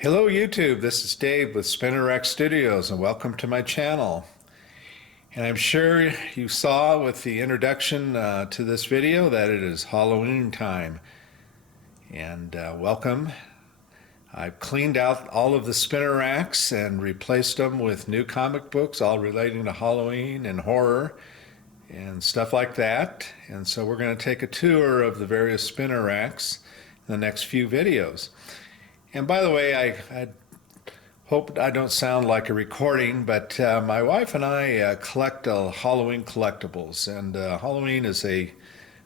Hello YouTube, this is Dave with SpinnerX Studios and welcome to my channel. And I'm sure you saw with the introduction to this video that it is Halloween time. And welcome. I've cleaned out all of the spinner racks and replaced them with new comic books all relating to Halloween and horror and stuff like that. And so we're going to take a tour of the various spinner racks in the next few videos. And by the way, I hope I don't sound like a recording, but my wife and I collect Halloween collectibles, and Halloween is a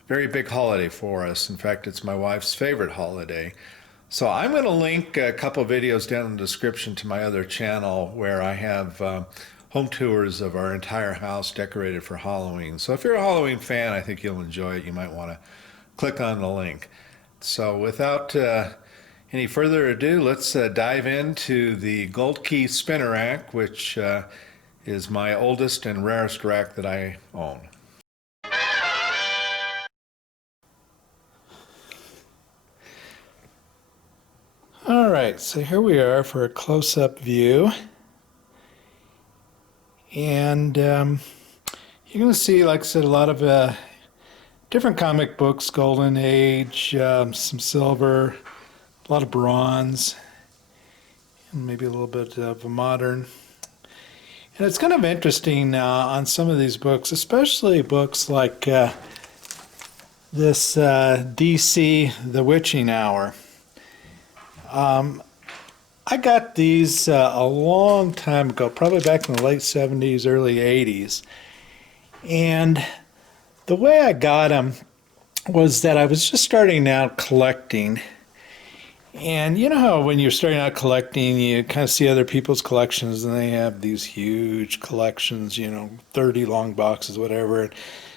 very big holiday for us. In fact, it's my wife's favorite holiday. So I'm going to link a couple of videos down in the description to my other channel where I have home tours of our entire house decorated for Halloween. So if you're a Halloween fan, I think you'll enjoy it. You might want to click on the link. So without any further ado, let's dive into the Gold Key spinner rack, which is my oldest and rarest rack that I own. All right, so here we are for a close-up view. And you're going to see, like I said, a lot of different comic books, Golden Age, some silver, a lot of bronze, and maybe a little bit of a modern. And it's kind of interesting on some of these books, especially books like this DC The Witching Hour. I got these a long time ago, probably back in the late 70s, early 80s. And the way I got them was that I was just starting out collecting. And you know how when you're starting out collecting, you kind of see other people's collections and they have these huge collections, 30 long boxes, whatever. And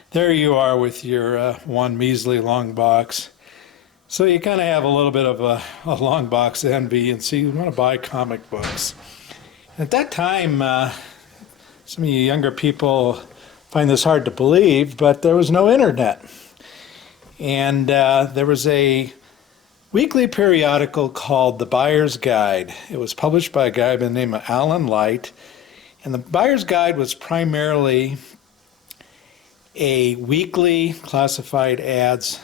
there you are with your one measly long box. So you kind of have a little bit of a long box envy, and so you want to buy comic books. At that time, some of you younger people find this hard to believe, but there was no internet. And there was a weekly periodical called The Buyer's Guide. It was published by a guy by the name of Alan Light. And The Buyer's Guide was primarily a weekly classified ads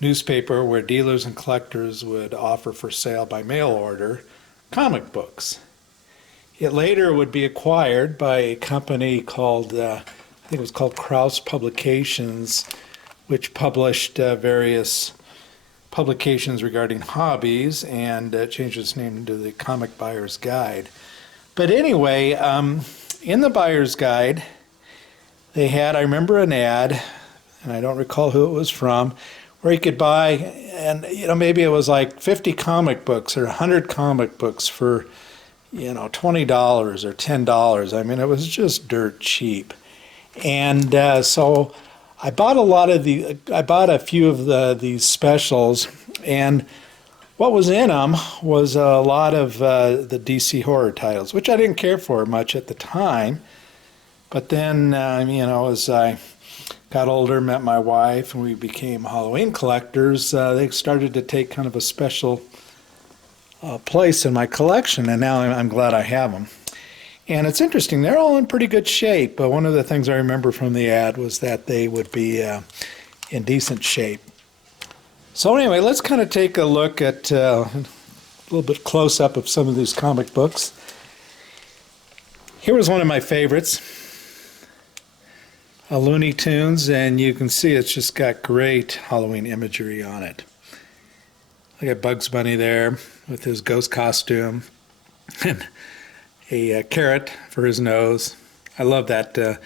newspaper where dealers and collectors would offer for sale by mail order comic books. It later would be acquired by a company called, I think it was called Krause Publications, which published various publications regarding hobbies, and changed its name to the Comic Buyer's Guide. But anyway, in the Buyer's Guide, they had, I remember an ad, and I don't recall who it was from, where you could buy, and maybe it was like 50 comic books or 100 comic books for, $20 or $10. I mean, it was just dirt cheap. And so I bought a few of these specials, and what was in them was a lot of the DC horror titles, which I didn't care for much at the time. But then, as I got older, met my wife, and we became Halloween collectors, they started to take kind of a special place in my collection, and now I'm glad I have them. And it's interesting, they're all in pretty good shape, but one of the things I remember from the ad was that they would be in decent shape. So anyway, let's kind of take a look at a little bit close-up of some of these comic books. Here was one of my favorites, Looney Tunes, and you can see it's just got great Halloween imagery on it. I got Bugs Bunny there with his ghost costume, and a carrot for his nose. I love that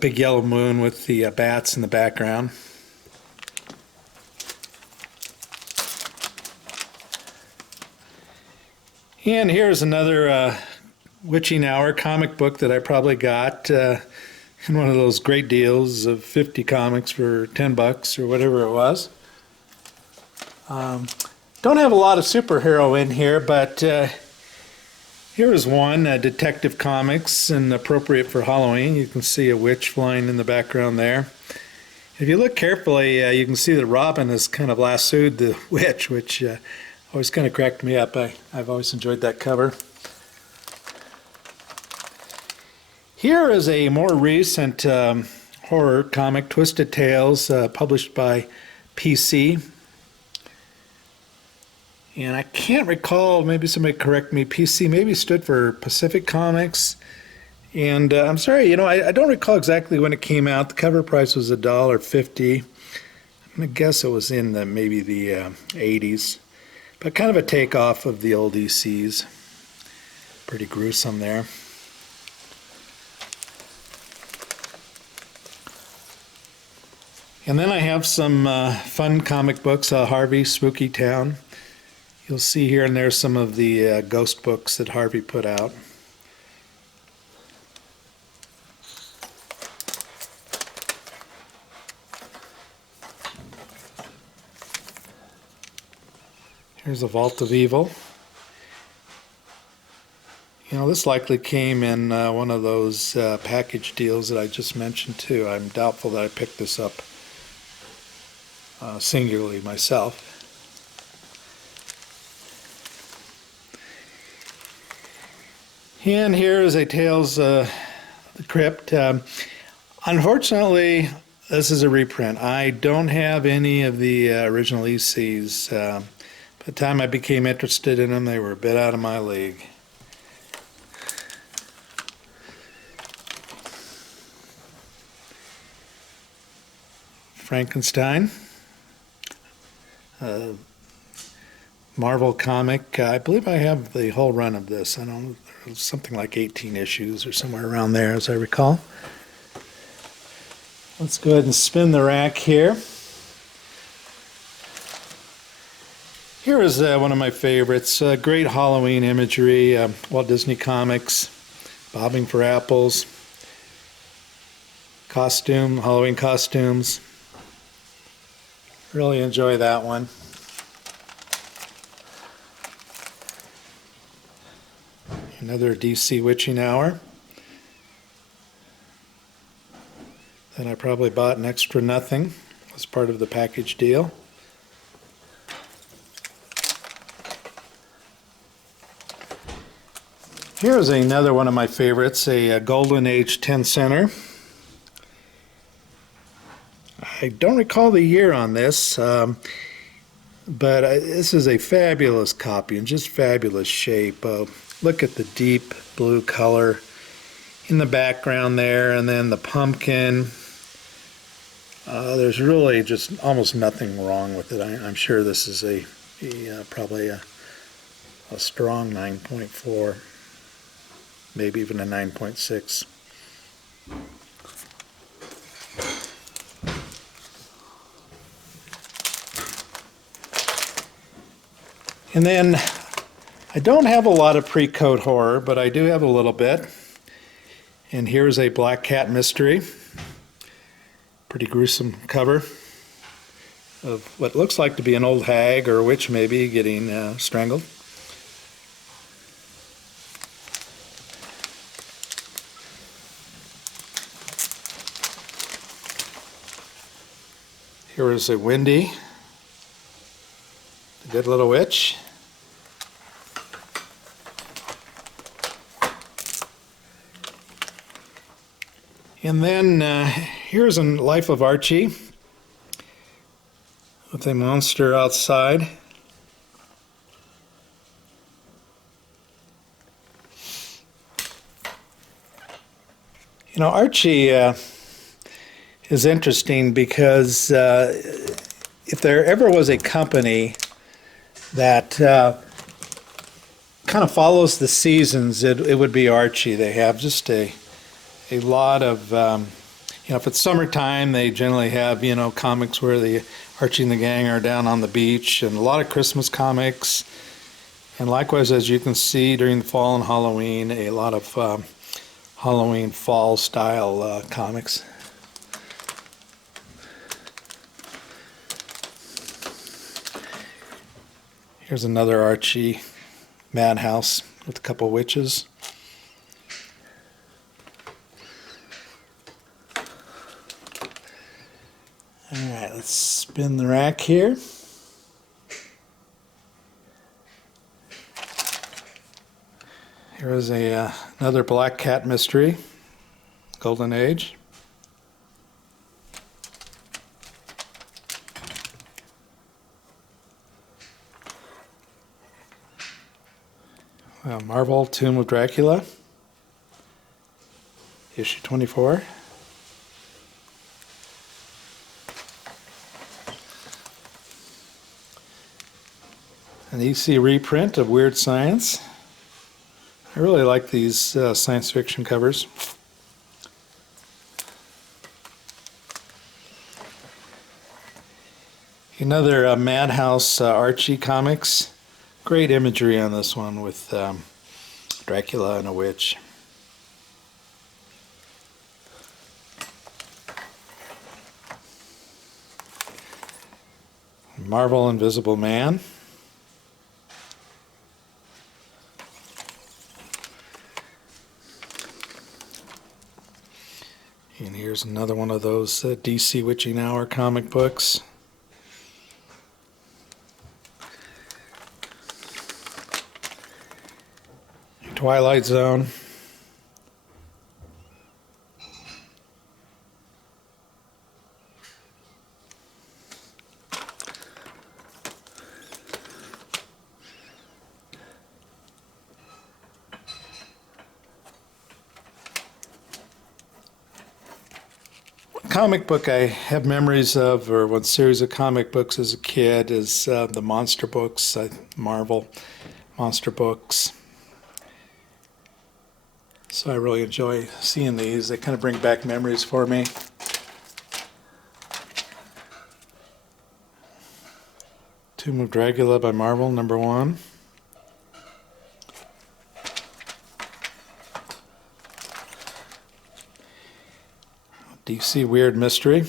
big yellow moon with the bats in the background. And here's another Witching Hour comic book that I probably got in one of those great deals of 50 comics for 10 bucks or whatever it was. Don't have a lot of superhero in here, but here is one, Detective Comics, and appropriate for Halloween. You can see a witch flying in the background there. If you look carefully, you can see that Robin has kind of lassoed the witch, which Always kind of cracked me up. I've always enjoyed that cover. Here is a more recent horror comic, Twisted Tales, published by PC. And I can't recall, maybe somebody correct me, PC maybe stood for Pacific Comics. And I'm sorry, I don't recall exactly when it came out. The cover price was $1.50. I'm going to guess it was in maybe the 80s. But kind of a takeoff of the old ECs. Pretty gruesome there. And then I have some fun comic books, Harvey Spooky Town. You'll see here and there some of the ghost books that Harvey put out. Here's a Vault of Evil. This likely came in one of those package deals that I just mentioned too. I'm doubtful that I picked this up singularly myself. And here is a Tales of the Crypt. Unfortunately, this is a reprint. I don't have any of the original ECs. By the time I became interested in them, they were a bit out of my league. Frankenstein. Marvel comic. I believe I have the whole run of this. I don't know, something like 18 issues or somewhere around there, as I recall. Let's go ahead and spin the rack here. Here is one of my favorites. Great Halloween imagery. Walt Disney Comics. Bobbing for Apples. Halloween costumes. Really enjoy that one. Another DC Witching Hour that I probably bought next for nothing as part of the package deal. Here's another one of my favorites, a Golden Age 10-center. I don't recall the year on this, but this is a fabulous copy and just fabulous shape. Look at the deep blue color in the background there, and then the pumpkin. There's really just almost nothing wrong with it. I'm sure this is probably a strong 9.4, maybe even a 9.6. And then I don't have a lot of pre-code horror, but I do have a little bit. And here's a Black Cat mystery. Pretty gruesome cover of what looks like to be an old hag or a witch maybe getting strangled. Here is a Wendy, the Good Little Witch. And then here's a Life of Archie with a monster outside. Archie is interesting because if there ever was a company that kind of follows the seasons, it would be Archie. They have just a lot of, if it's summertime, they generally have, comics where the Archie and the gang are down on the beach, and a lot of Christmas comics. And likewise, as you can see, during the fall and Halloween, a lot of Halloween fall style comics. Here's another Archie madhouse with a couple witches. All right, let's spin the rack here. Here is another Black Cat mystery, Golden Age. Marvel Tomb of Dracula, issue 24. An EC reprint of Weird Science. I really like these science fiction covers. Another Madhouse Archie comics. Great imagery on this one with Dracula and a witch. Marvel Invisible Man. And here's another one of those DC Witching Hour comic books. Twilight Zone. Comic book I have memories of, or one series of comic books as a kid, is the Monster books, Marvel Monster books. So I really enjoy seeing these. They kind of bring back memories for me. Tomb of Dracula by Marvel, #1. DC Weird Mystery.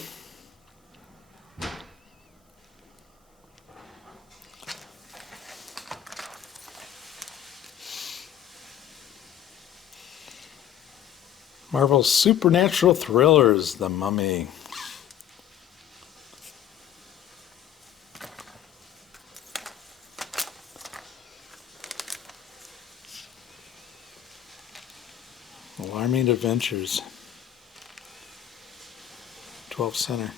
Marvel's Supernatural Thrillers, The Mummy. Alarming Adventures. 12 Center.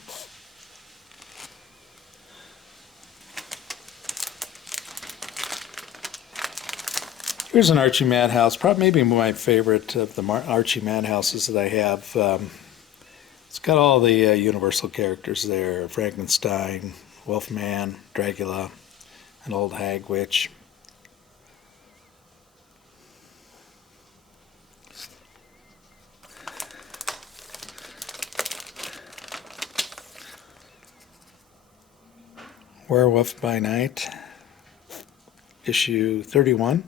Here's an Archie Madhouse, probably maybe my favorite of the Archie Madhouses that I have. It's got all the Universal characters there: Frankenstein, Wolfman, Dracula, an old hag witch. Werewolf by Night, issue 31.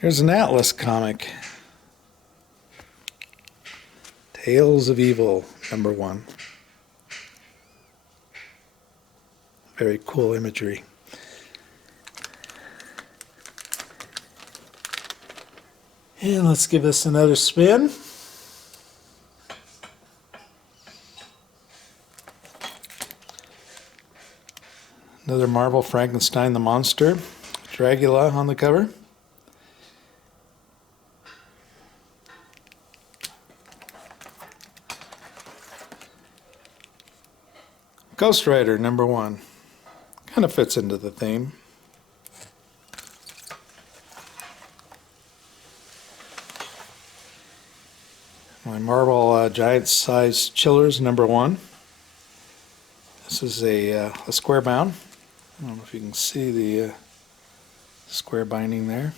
Here's an Atlas comic, Tales of Evil, #1. Very cool imagery. And let's give this another spin. Another Marvel Frankenstein the Monster, Dracula on the cover. Ghost Rider, #1. Kind of fits into the theme. My Marvel Giant-Size Chillers, #1. This is a square bound. I don't know if you can see the square binding there.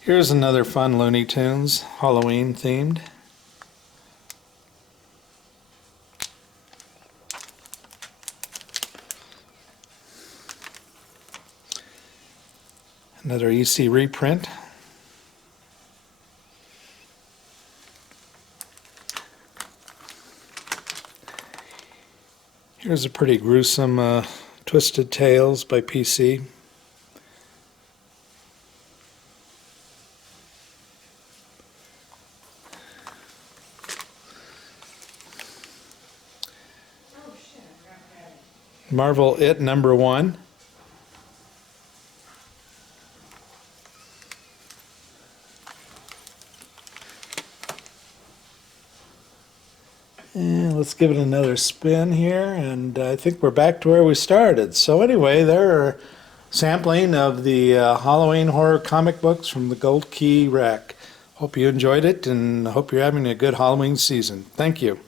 Here's another fun Looney Tunes, Halloween themed. Another EC reprint. Here's a pretty gruesome Twisted Tales by PC. Marvel It #1. And let's give it another spin here, and I think we're back to where we started. So anyway, there are sampling of the Halloween horror comic books from the Gold Key rack. Hope you enjoyed it, and hope you're having a good Halloween season. Thank you.